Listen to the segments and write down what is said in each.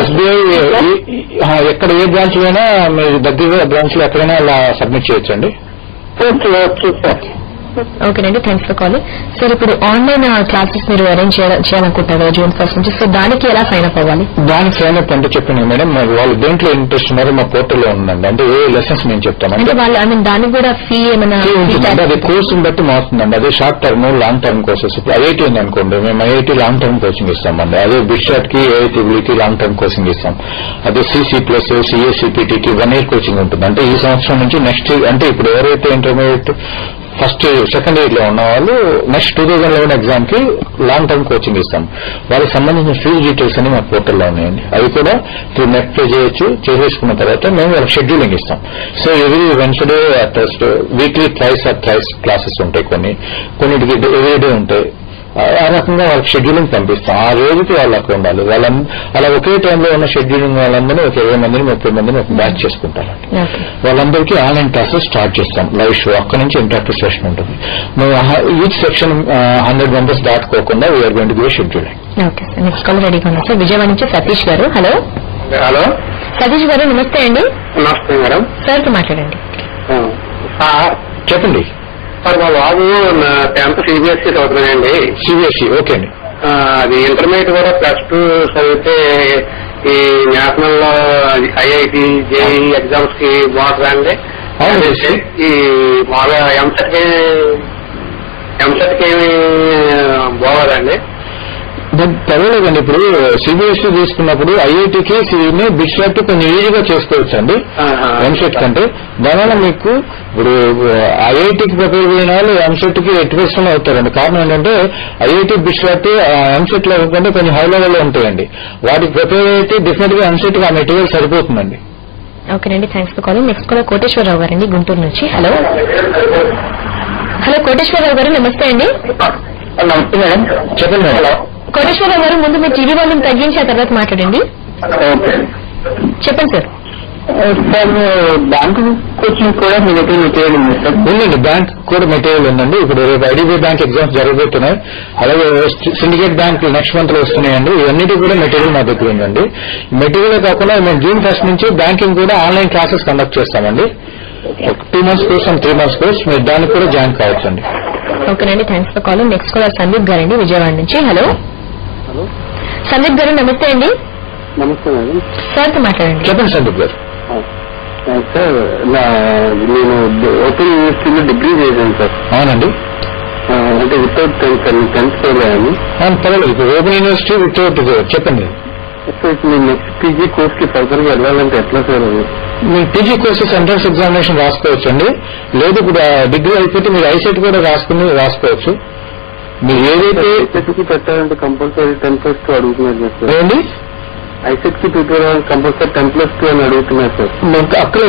SBI ఎక్కడ ఏ branch అయినా మీరు దగ్గర బ్రాంచ్ లో ఎక్కడైనా అలా సబ్మిట్ చేయొచ్చండి. ఓకేనండి, థ్యాంక్స్ ఫర్ కాలింగ్. సార్ ఇప్పుడు ఆన్లైన్ క్లాసెస్ మీరు అరేంజ్ చేయాలనుకుంటారు June 1 నుంచి, సో దానికి ఎలా సైన్ అప్ అవ్వాలి? దానికి సైన్ అప్ అంటే చెప్పండి మేడం, వాళ్ళు దేంట్లో ఇంట్రెస్ట్ ఉన్నారో మా పోర్టల్లో ఉందండి. అంటే ఏ లెసన్స్ మేము చెప్తాం అంటే వాళ్ళు దానికి కూడా ఫీ ఏమైనా ఉంటుందండి. అది కోర్సును బట్టి మారుతుందండి. అదే short term long term courses. ఇప్పుడు ఐఐటీ ఉంది అనుకోండి, మేము ఐఐటీ లాంగ్ టర్మ్ కోచింగ్ ఇస్తామండి. అదే బిషాట్ కి ఐఐటీకి లాంగ్ టర్మ్ కోచింగ్ ఇస్తాం. అదే సిసి ప్లస్ సిఎస్సిపిటికి 1 year కోచింగ్ ఉంటుంది. అంటే ఈ సంవత్సరం నుంచి నెక్స్ట్ అంటే ఇప్పుడు ఎవరైతే ఇంటర్మీడియట్ ఫస్ట్ సెకండ్ ఇయర్ లో ఉన్న వాళ్ళు నెక్స్ట్ 2011 ఎగ్జామ్ కి లాంగ్ టర్మ్ కోచింగ్ ఇస్తాం. వాళ్ళకి సంబంధించిన ఫీజు డీటెయిల్స్ అని మా పోర్టల్లో ఉన్నాయండి. అవి కూడా నెట్ పే చేయొచ్చు. చేసేసుకున్న తర్వాత మేము వాళ్ళకి షెడ్యూలింగ్ ఇస్తాం. So every Wednesday weekly twice classes ఉంటాయి. కొన్నిటికి ఎవ్రీడే ఉంటాయి. ఆ రకంగా వాళ్ళకి షెడ్యూలింగ్ పంపిస్తాం. ఆ రోజుకి వాళ్ళు అక్కడ ఉండాలి. అలా ఒకే టైంలో ఉన్న షెడ్యూలింగ్ వాళ్ళందరినీ ఒక 20 మందిని 30 మందిని ఒక బ్యాచ్ చేసుకుంటారండి. వాళ్ళందరికీ ఆన్లైన్ క్లాసెస్ స్టార్ట్ చేస్తాం. లైవ్ షో అక్కడ నుంచి ఇంటరాక్టివ్ సెషన్ ఉంటుంది. ఈచ్ సెక్షన్ 100 members దాటుకోకుండా we're going to give scheduling. Okay sir, next call రెడీగా ఉన్నా సార్. విజయవాడ నుంచి సతీష్ గారు. హలో సతీష్ గారు, నమస్తే అండి. నమస్తే మేడం. సార్ తో మాట్లాడండి. చెప్పండి సార్. మా బాబు 10th సిబిఎస్ఈ చదువుతున్నాయండి. సిబిఎస్ఈ ఓకే అండి. అది ఇంటర్మీడియట్ కూడా +2 చదివితే ఈ నేషనల్ లో ఐఐటి జేఈ ఎగ్జామ్స్ కి బాగుంటుందండి. ఈ మాగా ఎంసెట్ కి ఏమి బాగోదండి. పర్వాలేదండి. ఇప్పుడు సిబిఎస్ఈ తీసుకున్నప్పుడు ఐఐటికి బిట్షాట్ కొంచెం ఈజీగా చేసుకోవచ్చు అండి ఎంసెట్ కంటే. దానివల్ల మీకు ఇప్పుడు ఐఐటికి ప్రిపేర్ అయిన వాళ్ళు ఎంసెట్ కి ఎట్వేషన్ అవుతారండి. కారణం ఏంటంటే ఐఐటి బిట్షాట్ ఎంసెట్ లో కంటే కొంచెం హై లెవెల్లో ఉంటాయండి. వాటికి ప్రిపేర్ అయితే డెఫినెట్ గా ఎంసెట్ కి ఆ మెటీరియల్ సరిపోతుందండి. ఓకేనండి, thanks for calling. Next call Koteswararao గారండి, గుంటూరు నుంచి. హలో కోటేశ్వరరావు గారు, నమస్తే అండి. నమస్తే మేడం. చెప్పండి మేడం. కోటేశ్వరరావు గారు, ముందు మీరు టీవీ వాల్యూమ్ తగ్గించి ఆ తర్వాత మాట్లాడండి. చెప్పండి సార్. సార్, బ్యాంక్ కోచింగ్ కూడా మీ దగ్గర మెటీరియల్ ఉంది సార్? ఉందండి, బ్యాంక్ కూడా మెటీరియల్ ఉందండి. ఇప్పుడు రేపు ఐడిబిఐ బ్యాంక్ ఎగ్జామ్స్ జరగబోతున్నాయి. అలాగే సిండికేట్ బ్యాంక్ నెక్స్ట్ మంత్ లో వస్తున్నాయండి. ఇవన్నిటి కూడా మెటీరియల్ మా దగ్గర ఉందండి. మెటీరియల్ కాకుండా మేము June 1 నుంచి బ్యాంకింగ్ కూడా ఆన్లైన్ క్లాసెస్ కండక్ట్ చేస్తామండి. 2 months course and 3 months course. మీరు దానికి కూడా జాయిన్ కావచ్చండి. ఓకేనండి, thanks for calling. Next caller Sandeep గారండి, విజయవాడ నుంచి. హలో సందీప్ గారు, నమస్తే అండి. నమస్తే మేడం. సార్ తో మాట్లాడండి. చెప్పండి సందీప్ గారు. సార్, నేను ఓపెన్ యూనివర్సిటీలో డిగ్రీ చేశాను సార్. అవునండి. అంటే వితౌట్ 10th ఫెయిల్ అయ్యాను. పర్వాలేదు. ఇప్పుడు ఓపెన్ యూనివర్సిటీ వితౌట్ చెప్పండి. నేను నెక్స్ట్ పీజీ కోర్స్ కి ఫర్దర్ గా వెళ్ళాలంటే ఎట్లా సార్? మీరు పీజీ కోర్సెస్ ఎంట్రన్స్ ఎగ్జామినేషన్ రాసుకోవచ్చు అండి. లేదు ఇప్పుడు డిగ్రీ అయిపోతే మీరు ఐసెట్ కూడా రాసుకోవచ్చు. మీరు ఏదైతే పెట్టాలంటే కంపల్సరీ 10+2 అడుగుతున్నారు సార్. ఏంటి ఐసెట్ కి ప్రిపేర్ అవ్వాలి కంపల్సరీ 10+2 అని అడుగుతున్నారు సార్. అక్కడ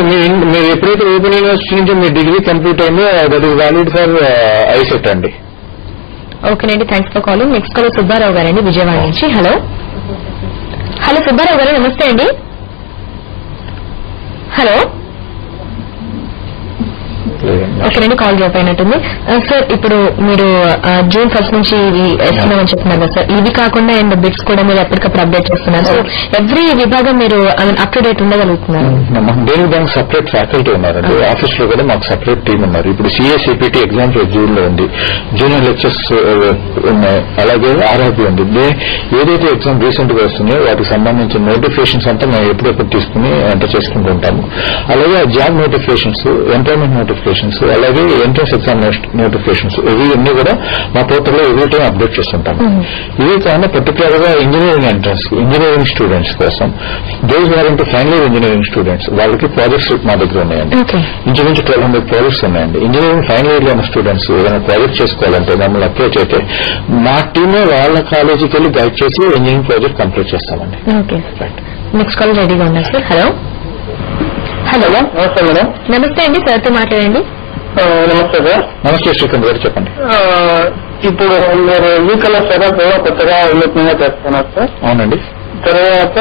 మీరు ఎప్పుడైతే ఓపెన్ యూనివర్సిటీ నుంచి మీ డిగ్రీ కంప్లీట్ అయిందో that is valid for ICET అండి. ఓకేనండి, thanks for calling. Next call Subbarao గారండి, విజయవాడ నుంచి. హలో సుబ్బారావు గారు, నమస్తే అండి. హలో ఓకేనండి, కాల్ డ్రాప్ అయినట్టుంది. సార్, ఇప్పుడు మీరు June 1 నుంచి ఇవి ఇస్తున్నామని చెప్తున్నారు కదా సార్. ఇవి కాకుండా అండ్ బిట్స్ కూడా మీరు ఎప్పటికప్పుడు అప్డేట్ చేస్తున్నారు. సో ఎవ్రీ విభాగం మీరు అప్ టు డేట్ ఉండగలుగుతున్నారు. దేనికి దానికి సపరేట్ ఫ్యాకల్టీ ఉన్నారండి. ఆఫీస్ లో కూడా మాకు సపరేట్ టీం ఉన్నారు. ఇప్పుడు సిఎస్సిపిటి ఎగ్జామ్స్ June లో ఉంది. జూనియర్ లెక్చర్స్ ఉన్నాయి. అలాగే ఆర్ఆర్బీ ఉంది. ఏదైతే ఎగ్జామ్ రీసెంట్ గా వస్తున్నాయో వాటికి సంబంధించిన నోటిఫికేషన్స్ అంతా మేము ఎప్పుడెప్పుడు తీసుకుని ఎంటర్ చేసుకుంటూ ఉంటాము. అలాగే జాబ్ నోటిఫికేషన్స్, ఎంప్లాయ్మెంట్ నోటిఫికేషన్స్, అలాగే ఎంట్రన్స్ ఎగ్జామ్ నోటిఫికేషన్స్ ఇవన్నీ కూడా మా పోర్టల్లో ఎవ్రీ టైం అప్డేట్ చేస్తుంటాము. ఇవే కాకుండా పర్టికులర్ గా ఇంజనీరింగ్ ఎంట్రన్స్, ఇంజనీరింగ్ స్టూడెంట్స్ కోసం those are into final year engineering students వాళ్ళకి ప్రాజెక్ట్స్ మా దగ్గర ఉన్నాయండి. ఇంచుమించు 1200 ప్రాజెక్ట్స్ ఉన్నాయండి. ఇంజనీరింగ్ ఫైనల్ ఇయర్ లో ఉన్న స్టూడెంట్స్ ఏదైనా ప్రాజెక్ట్ చేసుకోవాలంటే మమ్మల్ని అప్రోచ్ అయితే మా టీమే వాళ్ళ కాలేజీకి వెళ్ళి గైడ్ చేసి ఇంజనీరింగ్ ప్రాజెక్ట్ కంప్లీట్ చేస్తామండి. నెక్స్ట్ కాల్ రెడీగా ఉన్నారు సార్. హలో నమస్తే మేడం. నమస్తే అండి, సార్ తో మాట్లాడండి. నమస్తే సార్. నమస్తే శ్రీకాంత్ గారు, చెప్పండి. ఇప్పుడు మీరు కలర్ సెటప్ కొత్తగా వినూత్నంగా చేస్తున్నారు సార్. అవునండి. తర్వాత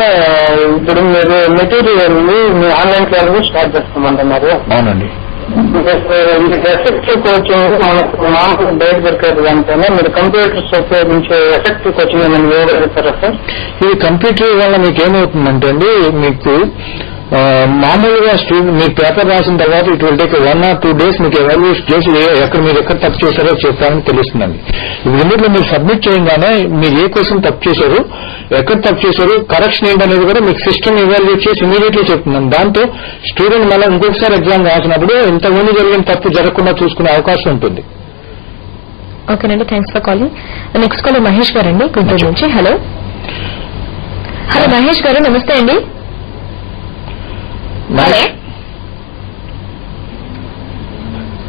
ఇప్పుడు మీరు మెటీరియల్ మీ ఆన్లైన్ క్లాస్ స్టార్ట్ చేస్తామంటున్నారు. అవునండి. ఎఫెక్టివ్ కోచింగ్ మనకు మామూలు బయట దొరికేది అంటేనే మీరు కంప్యూటర్స్ ఉపయోగించే ఎఫెక్టివ్ కోచింగ్ ఏమైనా వివరిస్తారా సార్? ఈ కంప్యూటర్ వల్ల మీకు ఏమవుతుందంటే అండి, మీకు మామూలుగా స్టూడెంట్ మీరు పేపర్ రాసిన తర్వాత it will take 1 or 2 days మీకు ఎవాల్యుయేట్ చేసి మీరు ఎక్కడ తప్పు చేశారో చెప్పారని తెలుస్తుందండి. ఇప్పుడు ఇందులో మీరు సబ్మిట్ చేయగానే మీరు ఏ క్వశ్చన్ తప్పు చేశారు, ఎక్కడ తప్పు చేశారు, కరెక్షన్ ఏంటనేది కూడా మీకు సిస్టమ్ ఎవాల్యుయేట్ చేసి ఇమీడియట్లీ చెప్తున్నాను. దాంతో స్టూడెంట్ మళ్ళీ ఇంకొకసారి ఎగ్జామ్ రాసినప్పుడు ఇంతకుముందు జరిగిన తప్పు జరగకుండా చూసుకునే అవకాశం ఉంటుంది. ఓకేనండి, thanks for calling. Next call Mahesh గారు అండి, గుంటూరు నుంచి. హలో మహేష్ గారు, నమస్తే అండి.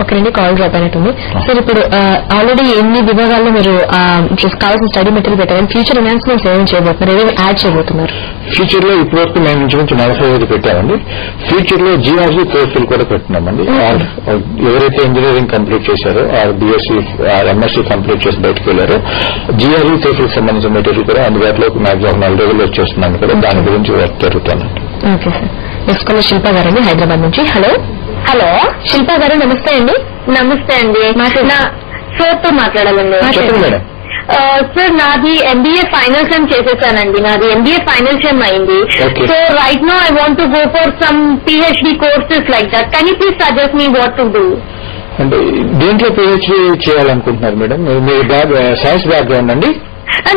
ఓకేనండి, కాల్ డ్రాప్ అయినట్టుంది. సార్ ఇప్పుడు ఆల్రెడీ ఎన్ని విభాగాల్లో మీరు కావాల్సిన స్టడీ మెటీరియల్ పెట్టారు, ఫ్యూచర్ ఎన్హాన్స్మెంట్స్ ఏమేమి చేయబోతున్నారు, ఏమేమి యాడ్ చేయబోతున్నారు? ఫ్యూచర్ లో ఇప్పటివరకు మేము ఇంచుమించు 45 పెట్టామండి. ఫ్యూచర్ లో జిఆర్జీ కోర్సులు కూడా పెట్టినామండి. ఎవరైతే ఇంజనీరింగ్ కంప్లీట్ చేశారో బీఎస్సీ ఎంఎస్సీ కంప్లీట్ చేసి బయటకు వెళ్లారో జిఆర్జీ కోర్సులకు సంబంధించిన మెటీరియల్ కూడా అందుబాటులోకి మాక్సిమం 4 రోజులు వచ్చేస్తున్నాను కదా, దాని గురించి వర్క్ జరుగుతానండి. Okay sir. Next call Shilpa garu అండి, హైదరాబాద్ నుంచి. హలో శిల్పా గారు, నమస్తే అండి. నమస్తే అండి, సార్తో మాట్లాడాలండి. చెప్పండి మేడం. సార్, నాది ఎంబీఏ ఫైనల్ సెమ్ చేసేసానండి. నాది ఎంబీఏ ఫైనల్ సెమ్ అయింది. So right now I want to go for some PhD courses like that. Can you please suggest me what to do? అంటే దేంట్లో పిహెచ్డి చేయాలనుకుంటున్నారు మేడం? మీరు science background అండి?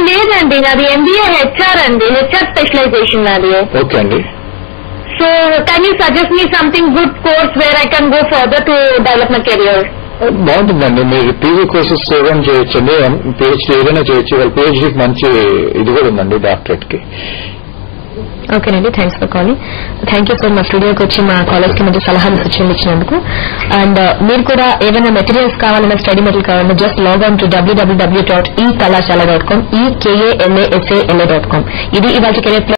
లేదండి, నాది ఎంబీఏ హెచ్ఆర్ అండి, హెచ్ఆర్ స్పెషలైజేషన్ నాది. ఓకే అండి. So can you suggest me something good course where I can go further to develop my career? బాగుంటుందండి, మీరు పీజీ కోర్సెస్ ఏదైనా చేయొచ్చండి, పిహెచ్డీ ఏదైనా చేయొచ్చు. వాళ్ళ పిహెచ్డీకి మంచి ఇది కూడా ఉందండి, డాక్టరేట్ కి. ఓకేనండి, thanks for calling. Thank you sir, మా స్టూడియోకి వచ్చి మా కాలేజ్ కి మంచి సలహాలు సూచనలు ఇచ్చినందుకు. అండ్ మీరు కూడా ఏదైనా మెటీరియల్స్ కావాలన్నా, స్టడీ మెటీరియల్ కావాలన్నా just log on to www.ekalachala.com, EKALASALA.com. ఇది ఇవాళ కెరీర్